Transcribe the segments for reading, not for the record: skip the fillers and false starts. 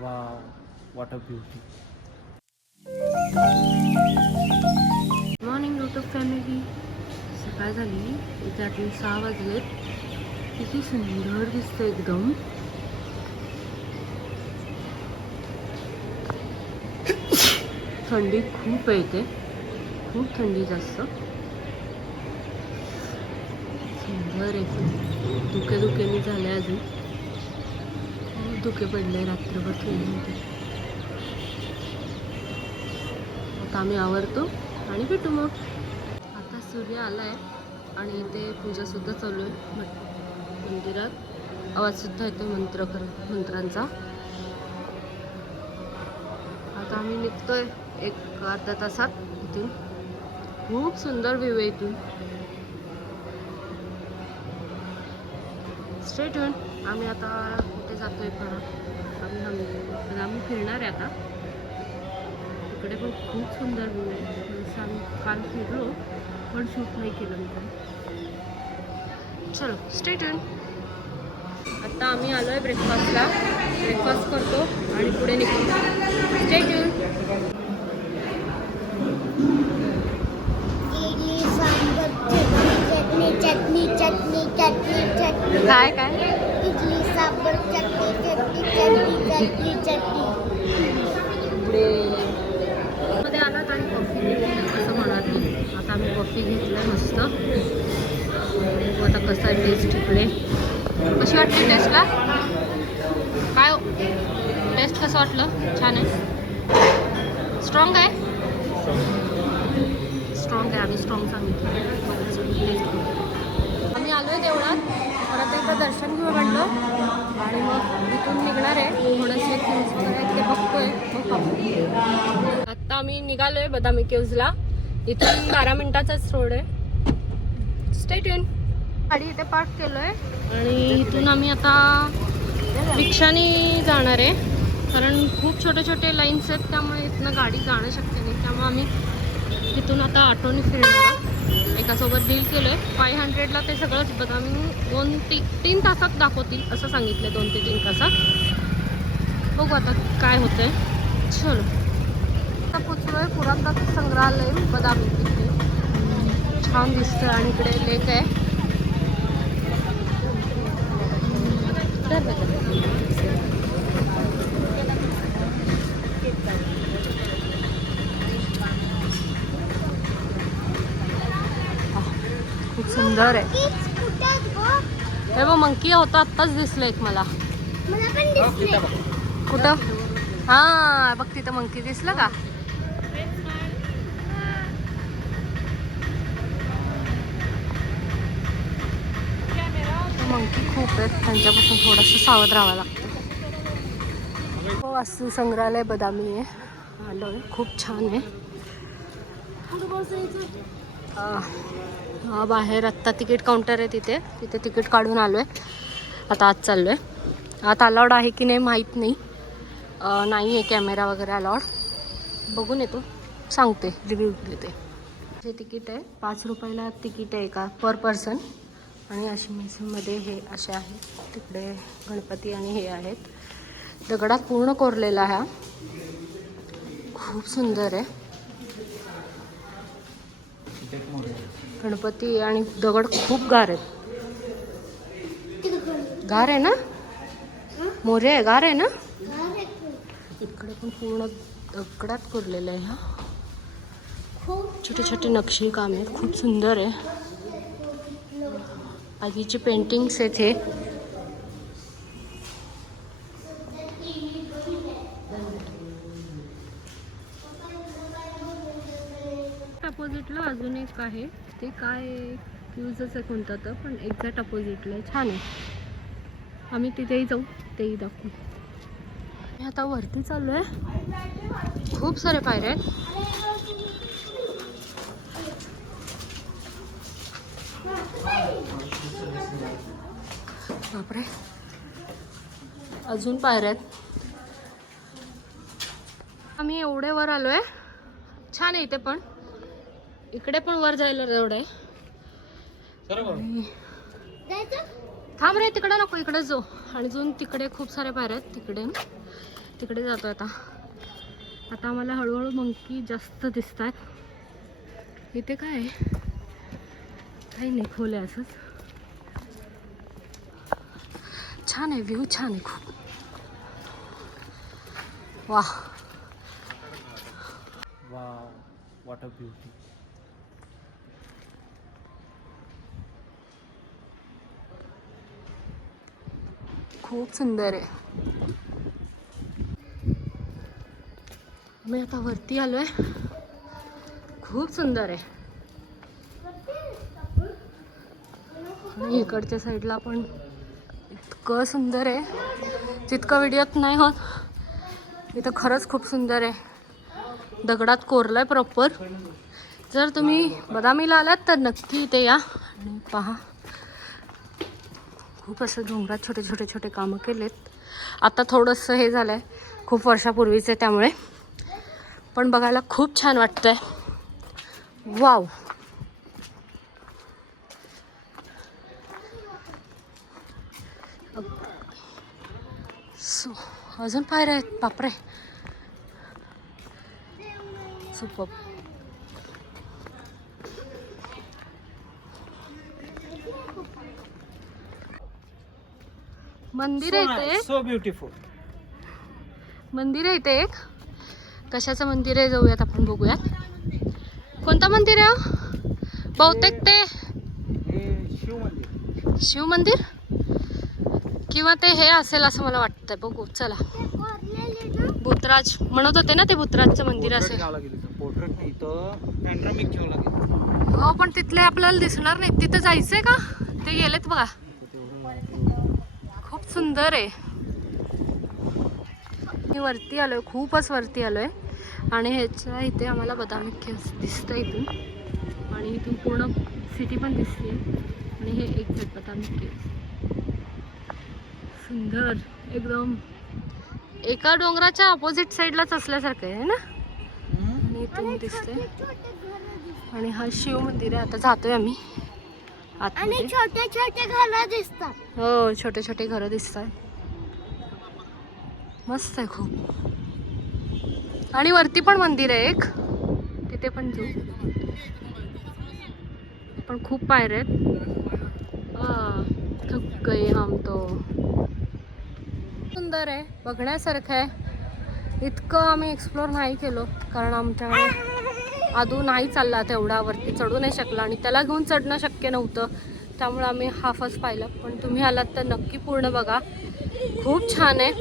Wow, what a beauty. Morning YouTube family. सकाळ झाली, इथे रात्री 6 वाजलेत. किती सुंदर दिसतं एकदम. थंडी खूप आहे इथे, खूप थंडी जास्त. सुंदर एकदम. धुके मी झाले अजून. धुके पडले रात्रभर थंडीमध्ये. आता आम्ही आवरतो आणि भेटू मग. आता सूर्य आलाय आणि इथे पूजा सुद्धा चालू आहे मंदिरात. आवाज सुद्धा येतो मंत्रांचा. आता आम्ही निघतोय एक अर्धा तासात इथून. खूप सुंदर व्ह्यू आहे इथून. Stay tune. आम्ही आता कुठे जातोय पण आम्ही फिरणार आहे आता. इकडे पण खूप सुंदर व्ह्यू आहे. जसं आम्ही काल फिरलो पण शूट नाही केलं मी काय. चलो स्टे ट्यून. आता आम्ही आलो आहे ब्रेकफास्टला. ब्रेकफास्ट करतो आणि पुढे निघतो. Stay tune. इडली सांबर चटणी चटणी चटणी चटणी चटणी. काय इडली सांबर चटणी चटणी चटणी चटणी चटणी. पुढे मध्ये आलात आणि कॉफी असं म्हणाल मी. आता आम्ही कॉफी घेतलं मस्त. आता कसा आहे टेस्ट इकडे. कशी वाटली टेस्टला? काय टेस्ट कसं वाटलं? छान आहे. स्ट्रॉंग आहे. स्ट्रॉंग आहे. आम्ही स्ट्रॉंग सांगितलं. आम्ही आलो आहे देवळात. परत एकदा दर्शन घेऊ म्हटलं आणि मग इथून निघणार आहे. थोडेसे केव्ज वगैरे ते बघतोय मग. आत्ता आम्ही निघालो आहे बदामी केव्जला. इथून 12 मिनिटाचाच रोड आहे. Stay tune. गाडी इथे पार्क केलो आहे आणि इथून आम्ही आता रिक्षाने जाणार आहे. कारण खूप छोटे छोटे लाईन्स आहेत, त्यामुळे इथनं गाडी जाणं शक्य नाही. त्यामुळे आम्ही इथून आता ऑटोने फिरणार आहोत. एकासोबत डील केलं आहे. 500ला ते सगळंच बदामी 3 तासात दाखवतील असं सांगितलं. 2 ते 3 तासात बघू आता काय होतं आहे. चलो आता पोचलो आहे पुरातत्व संग्रहालय बदामी. तिथे छान दिसतं आणि इकडे लेक आहे. खूप सुंदर आहे. हे बघ मंकी होता आत्ताच दिसलं एक मला. कुठं? हा बघ तिथं मंकी दिसलं का? मंकी खूप आहेत, त्यांच्यापासून थोडंसं सावध राहावं लागतं. वास्तू संग्रहालय बदामी आहे. आलो आहे. खूप छान आहे. हा बाहेर आत्ता तिकीट काउंटर आहे. तिथे तिकीट काढून आलो आहे. आता आत चाललो आहे. आत अलाउड आहे की नाही माहीत नाही. नाही आहे कॅमेरा वगैरे अलाउड. बघून येतो, सांगते, रिव्ह्यू देते. हे तिकीट आहे 5 रुपयाला तिकीट आहे का पर पर्सन. आणि अशी म्युझियममध्ये हे असे आहे. तिकडे गणपती आणि हे आहेत. दगडात पूर्ण कोरलेला हा. खूप सुंदर आहे. गणपती आणि दगड खूप गार आहेत. गार आहे ना? मोरे आहे. गार आहे ना? इकडे पण पूर्ण दगडात कोरलेलं आहे हा. छोटे छोटे नक्षी काम आहेत. खूप सुंदर आहे. आधीचे पेंटिंग्स आहेत हे. अपोजिटला अजून एक आहे. ते काय क्यूजच आहे कोणता तर, पण एक्झॅक्ट अपोजिटला आहे. छान आहे. आम्ही तिथेही जाऊ, तेही दाखवू. मी आता वरती चाललो आहे. खूप सारे पायऱ्या आहेत. बापरे, अजून पायऱ्या आहेत. आम्ही एवढे वर आलो आहे. छान आहे इथे पण. इकडे पण वर जायला एवढं आहे. थांब रे, तिकडे नको, इकडे जाऊ. आणि अजून तिकडे खूप सारे पायऱ्या आहेत. तिकडे तिकडे जातो आता. आता आम्हाला हळूहळू मंकी जास्त दिसत आहेत. इथे काय आहे? काही नाही, खोल आहे असंच. छान आहे, व्ह्यू छान आहे खूप. वा, Wow, what a beauty. खूप सुंदर आहे. मी आता वरती आलोय. खूप सुंदर आहे. आणि इकडच्या साईडला पण इतकं सुंदर आहे, तितकं व्हिडिओत नाही होत. इथं खरंच खूप सुंदर आहे. दगडात कोरलाय प्रॉपर. जर तुम्ही बदामीला आलात तर नक्की इथे या आणि पहा. खूप असं डोंगरात छोटे छोटे छोटे कामं केलेत. आता थोडंसं हे झालंय, खूप वर्षापूर्वीचं, त्यामुळे पण बघायला खूप छान वाटतंय. वाव, अजून पायऱ्या आहेत. बापरे, सुपर. मंदिर आहे इथे. So beautiful. मंदिर आहे इथे एक. कशाचं मंदिर आहे, जाऊयात आपण बघूयात. कोणतं मंदिर आहे हो? बहुतेक ते शिव मंदिर. शिव मंदिर किंवा ते हे असेल असं मला वाटतंय. बघू चला. भूतराज म्हणत होते ना, ते भूतराजचं मंदिर असेल. पोर्ट्रेट नाही तर पॅन्ड्रामिक ठेवलं लागेल. हो, पण तिथले आपल्याला दिसणार नाही. तिथं जायचंय का? ते गेलेत बघा. खूप सुंदर आहे. मी वरती आलोय, खूपच वरती आलोय. आणि ह्याच्या इथे आम्हाला बदामी केव्स दिसतं इथून. आणि इथून पूर्ण सिटी पण दिसते. आणि हे एक्झॅक्ट बदामी केव्स. सुंदर एकदम. एका डोंगराच्या ऑपोजिट साईडलाच असल्यासारखं आहे ना. आणि इथून दिसतंय. आणि हा शिव मंदिर आहे. आता जातोय आम्ही आणि छोटे छोटे घरं दिसतात. हो, छोटे छोटे घरं दिसतात. मस्त आहे खूप. आणि वरती पण मंदिर आहे एक, तिथे पण जाऊ. पण खूप पायऱ्या आहेत. थक गए हम तो. सुंदर आहे, बघण्यासारखं आहे. इतकं आम्ही एक्सप्लोर नाही केलो, कारण आमच्याकडे आदू नाही चालला तेवढा, वरती चढू नाही शकला आणि त्याला घेऊन चढणं शक्य नव्हतं. त्यामुळे आम्ही हाफच पाहिलं. पण तुम्ही आलात तर नक्की पूर्ण बघा. खूप छान आहे.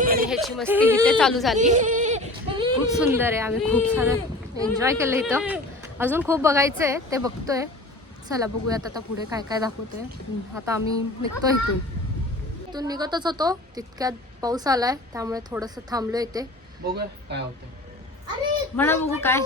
आणि ह्याची मस्ती इथे चालू झाली. खूप सुंदर आहे. आम्ही खूप सारं एन्जॉय केलं इथं. अजून खूप बघायचं आहे, ते बघतोय. चला बघूयात आता पुढे काय काय दाखवतोय. आता आम्ही निघतो इथून. इथून निघतच होतो तितक्यात पाऊस आलाय, त्यामुळे थोडंसं थांबलो इथे. बघूया काय होतं. म्हणा बघू काय.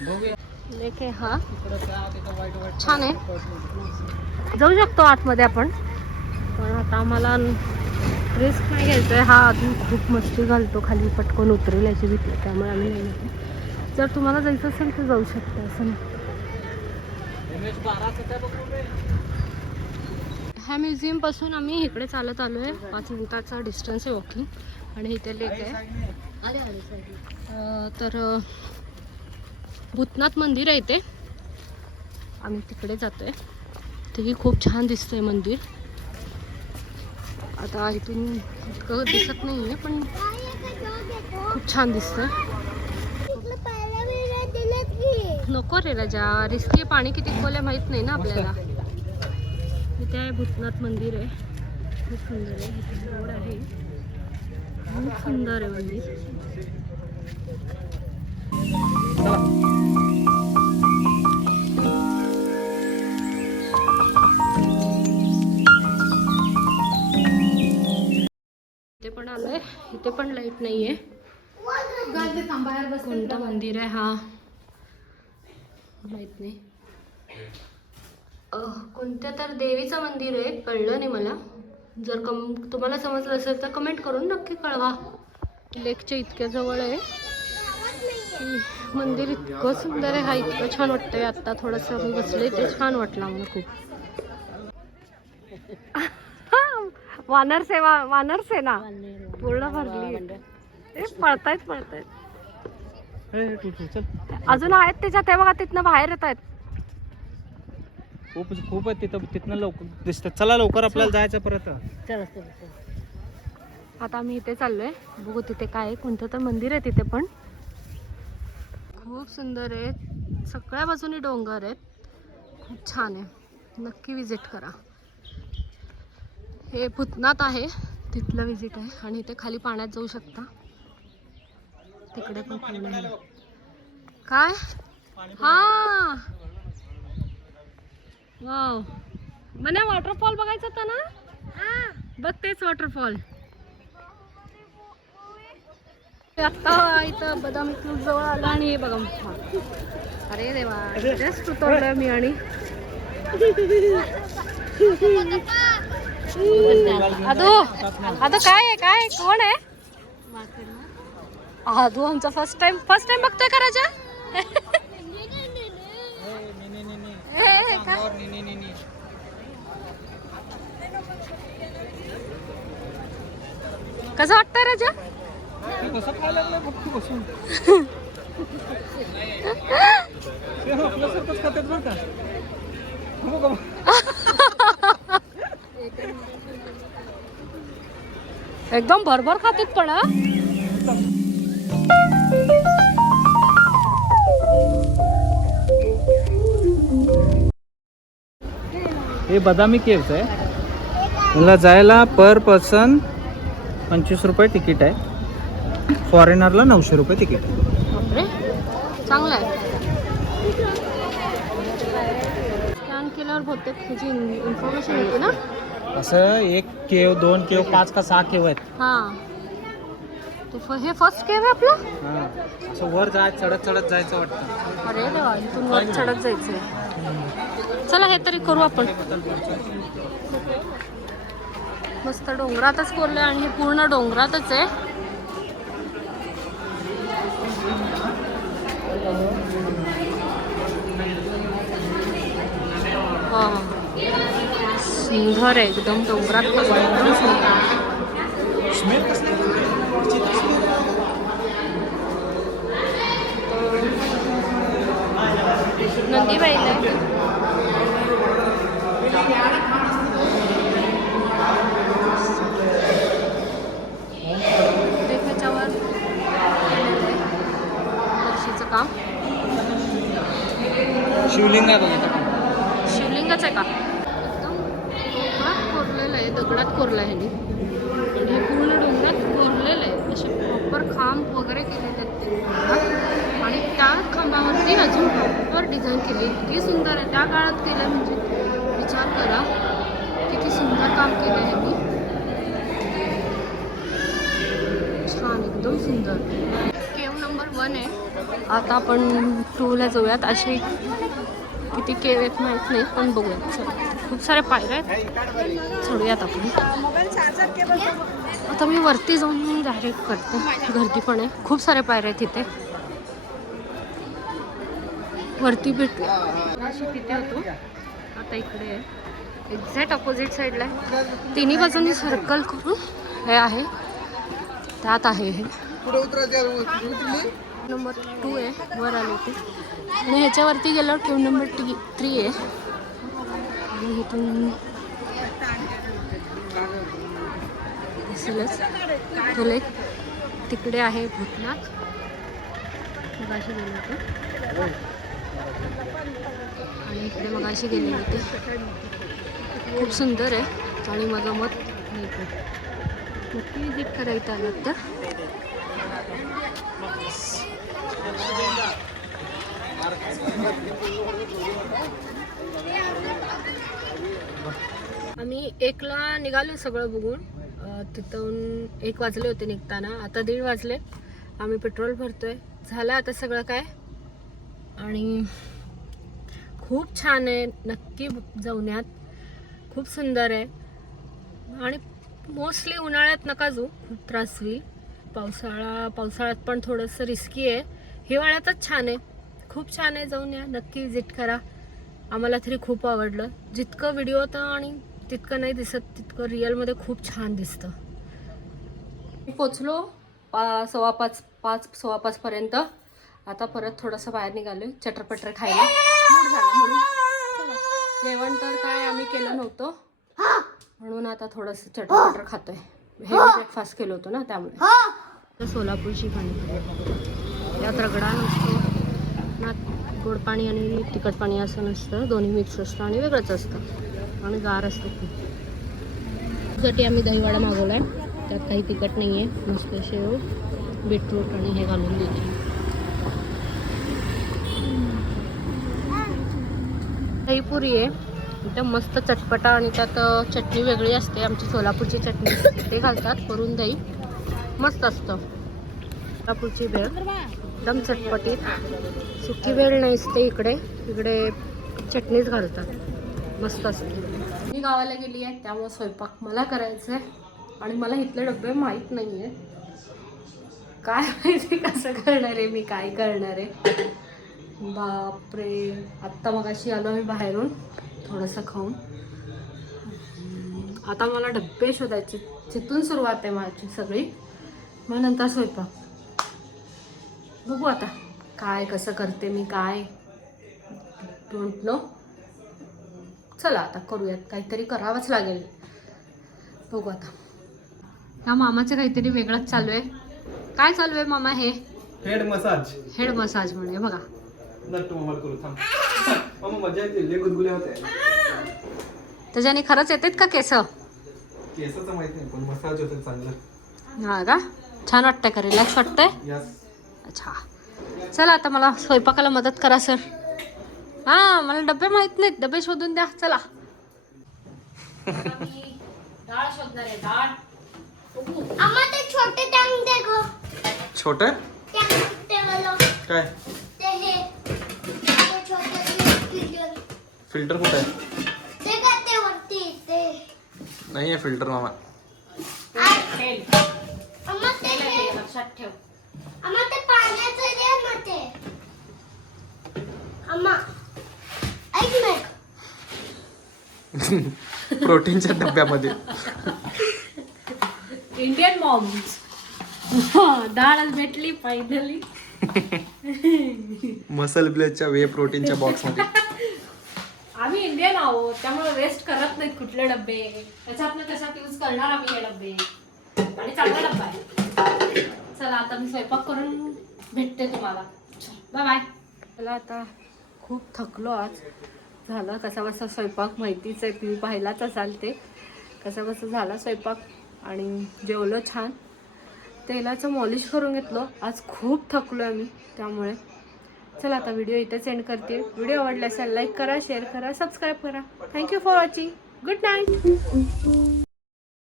बघूया. लेक आहे हा, तिकडं वाईट वाईट छान आहे. जाऊ शकतो आतमध्ये आपण, पण आता आम्हाला रिस्क नाही घ्यायचं आहे. हा अजून खूप मस्ती घालतो, खाली पटकन उतरेल याची भीती, त्यामुळे आम्ही नाही घेतो. जर तुम्हाला जायचं असेल तर जाऊ शकता, असं नाही. ह्या म्युझियम पासून आम्ही इकडे चालत आलो आहे. 5 मिनिटाचा डिस्टन्स आहे वॉकिंग. आणि इथे लेक आहे. तर भूतनाथ मंदिर आहे इथे. आम्ही तिकडे जातोय. तेही खूप छान दिसतंय मंदिर. आता इथून इतकं दिसत नाही आहे, पण खूप छान दिसतंय. नको रे राजा, रिस्की. पाणी किती खोल आहे माहीत नाही ना आपल्याला. इथे आहे भूतनाथ मंदिर आहे. खूप सुंदर आहे. इथे रोड आहे. खूप सुंदर आहे मंदिर. इथे पण आलोय. इथे पण लाईट नाहीये. कोणतं मंदिर आहे हा माहित नाही. कोणत्या तर देवीचं मंदिर आहे, कळलं नाही मला. जर तुम्हाला समजलं असेल तर कमेंट करून नक्की कळवा. लेकच्या इतक्या जवळ आहे की मंदिर इतकं सुंदर आहे. हा इतकं छान वाटतंय. आत्ता थोडंसं मी बसले, ते छान वाटलं मला खूप. वानर सेना पूर्ण भरली. पळतायत चल. अजून आहेत त्याच्यात. ते बघा तिथनं बाहेर येत आहेत. खूप आहे तिथनं लवकर दिसतात. चला लवकर आपल्याला जायचं परत. आता आम्ही इथे चाललोय. बघू तिथे काय आहे. कोणतं तर मंदिर आहे तिथे पण. खूप सुंदर आहे. सगळ्या बाजूनी डोंगर आहेत. खूप छान आहे. नक्की विजिट करा. हे भूतनाथ आहे. तिथलं विजिट आहे. आणि इथे खाली पाण्यात जाऊ शकता. तिकडे पण पूल आहे. काय हा वाव. मने वॉटरफॉल बघायचं होतं ना. बघ तेच वॉटरफॉल. आता इथं बदामी क्लब जवळ आला आणि हे बघा. अरे देवा जस्ट उतरलोय मी. आणि आदू काय कोण आहे. आदू आमचा फर्स्ट टाइम बघतोय का राजा. कसं वाटतंय राजा. कसं खायला लागलं फक्त बसून. आपल्यासारखंच खातात बरं का. एकदम भरभर खातात पण. हे बदामी केव्स आहे. मला जायला पर पर्सन 25 रुपये तिकीट आहे. फॉरेनरला 900 रुपये तिकीट आहे. बापरे चांगलं आहे. स्कॅन केल्यावर बहुतेक त्याची इन्फॉर्मेशन येते ना. असं 1 केव 2 केव 5 का 6 केव आहेत. हां हे फर्स्ट केव आहे आपलं. हां असं वर चढत जायचं वाटतं. अरे देवा इथून वर चढत जायचंय. चला हे तरी करू आपण. मस्त डोंगरातच कोरले आणि हे पूर्ण डोंगरातच आहे. सुंदर आहे एकदम. डोंगरात एकदम सुंदर. नंदी बैल आहे. त्याच्यावर वर्षीचं काम. शिवलिंग आहे बघा. शिवलिंगच आहे का. एकदम डोंगरात कोरलेलं आहे. दगडात कोरलं आहे आणि हे पूर्ण डोंगरात कोरलेलं आहे. असे प्रॉपर खांब वगैरे केले आहेत ते. आणि त्या खांबावरती अजून प्रॉपर डिझाईन केली. इतकी सुंदर आहे. त्या काळात केलं म्हणजे विचार करा किती सुंदर काम केलं आहे मी. छान एकदम सुंदर. केव नंबर 1 आहे. आता आपण 2ला जाऊयात. असे किती केव आहेत माहीत नाही पण बघूयात. चला खूप सारे पायऱ्या आहेत. चढूयात आपण. आता मी वरती जाऊन मी डायरेक्ट करते. गर्दी पण आहे. खूप सारे पायऱ्या आहेत तिथे. वरती भेटूया. अशी तिथे होतो. आता इकडे आहे. एक्झॅक्ट अपोजिट साईडला आहे. तिन्ही बाजूंनी सर्कल करून हे आहे. त्यात आहे हे नंबर 2 आहे. वर आले ते आणि ह्याच्यावरती गेल्यावर केव नंबर 3 आहे. आणि इथून दिसेलच तुला तिकडे आहे भूतनाथ. मगाशी गेले होते आणि इकडे मगाशी गेले होते. खूप सुंदर आहे आणि माझं मत नक्की विजिट करायचं आलं तर. आम्ही 1ला निघालो सगळं बघून. तिथून 1 वाजले होते निघताना. आता 1:30 वाजले. आम्ही पेट्रोल भरतोय. झालं आता सगळं काय. आणि खूप छान आहे. नक्की जाऊन यात. खूप सुंदर आहे. आणि मोस्टली उन्हाळ्यात नका जाऊ. खूप त्रास होईल. पावसाळ्यात पण थोडंसं रिस्की आहे. हिवाळ्यातच छान आहे. खूप छान आहे. जाऊन या नक्की विजिट करा. आम्हाला तरी खूप आवडलं. जितकं व्हिडिओ होतं आणि तितकं नाही दिसत, तितकं रिअलमध्ये खूप छान दिसतं. मी पोचलो 5:15 पर्यंत. आता परत थोडंसं बाहेर निघालोय चटरपटर खायला. मूड झाला म्हणून चला. जेवण तर काय आम्ही केलं नव्हतं, म्हणून आता थोडंसं चटरपटर खातोय. हेवी ब्रेकफास्ट केलं होतं ना त्यामुळे. सोलापूरची पाणीपुरी, यात रगडा नसतो ना, गोड पाणी आणि तिखट पाणी असं नसतं, दोन्ही मिक्स असतं आणि वेगळंच असतं आणि गार असतं खूप. त्यासाठी आम्ही दहीवडा मागवला आहे. त्यात काही तिखट नाही आहे, नुसतं शेव, बीटरूट आणि हे घालून दिली. दहीपुरी आहे एकदम मस्त चटपटा आणि त्यात चटणी वेगळी असते, आमची सोलापूरची चटणी ते घालतात करून. दही मस्त असतं. सोलापूरची भेळ एकदम चटपटीत, सुकी भेळ नाही असते इकडे, इकडे चटणीच घालतात, मस्त असते. मी गावाला गेली आहे त्यामुळे स्वयंपाक मला करायचं आहे आणि मला इथले डबे माहीत नाही आहे, काय माहिती कसं करणार आहे मी, काय करणार आहे. बापरे, आत्ता मगाशी आलो मी बाहेरून थोडंसं खाऊन. आता मला डब्बे शोधायचे, तिथून सुरुवात आहे माझी सगळी, मग नंतर स्वयंपाक. बघू आता काय कसं करते मी, काय डोंट नो. चला आता करूयात, काहीतरी करावंच लागेल. बघू आता. ह्या मामाचं काहीतरी वेगळंच चालू आहे. काय चालू आहे मामा? हे हेड मसाज. हेड मसाज म्हणजे बघा. मजा येते, गुदगुले होते. त्याच्याने खरंच येतात का केस? केसाचं माहित नाही, पण मसाज होते चांगलं. हा का? छान वाटतंय का? रिलॅक्स वाटतंय? अच्छा, चला आता मला स्वयंपाकाला मदत करा सर. हा, मला डबे माहित नाहीत, डबे शोधून द्या. चला. डाळ शोधणार आहे, डाळ. अम्मा ते छोटे टँक दे गं. छोटे ते वाला. काय? ते हे ते छोटे फिल्टर. फिल्टर कुठे आहे? ते काय ते वरती ते. नाही आहे फिल्टर मामा. अम्मा ते हे लक्षात ठेव. अम्मा ते पाण्याचं दे ना ते. अम्मा ऐक ना. प्रोटीनच्या डब्यामध्ये. Indian moms. डाळ भेटली फायनली. मसल ब्लेजच्या वे प्रोटीनच्या बॉक्स मध्ये. आम्ही इंडियन आहोत त्यामुळे वेस्ट करत नाहीत कुठले डबे. त्याच्यातनं कशात यूज करणार आम्ही हे डबे, आणि चांगला डब्बा आहे. चला आता मी स्वयंपाक करून भेटते तुम्हाला. Bye bye. चला आता खूप थकलो आज. झाला कसा बसा स्वयंपाक माहितीच आहे, तुम्ही पाहिलाच असाल ते कसा बसा झाला स्वयंपाक. आणि जेवलो छान, तेलाचं मॉलिश करून घेतलं. आज खूप थकलो आहे मी त्यामुळे. चला आता व्हिडिओ इथेच एंड करते. व्हिडिओ आवडला असेल लाईक करा, शेअर करा, सबस्क्राईब करा. Thank you for watching. Good night.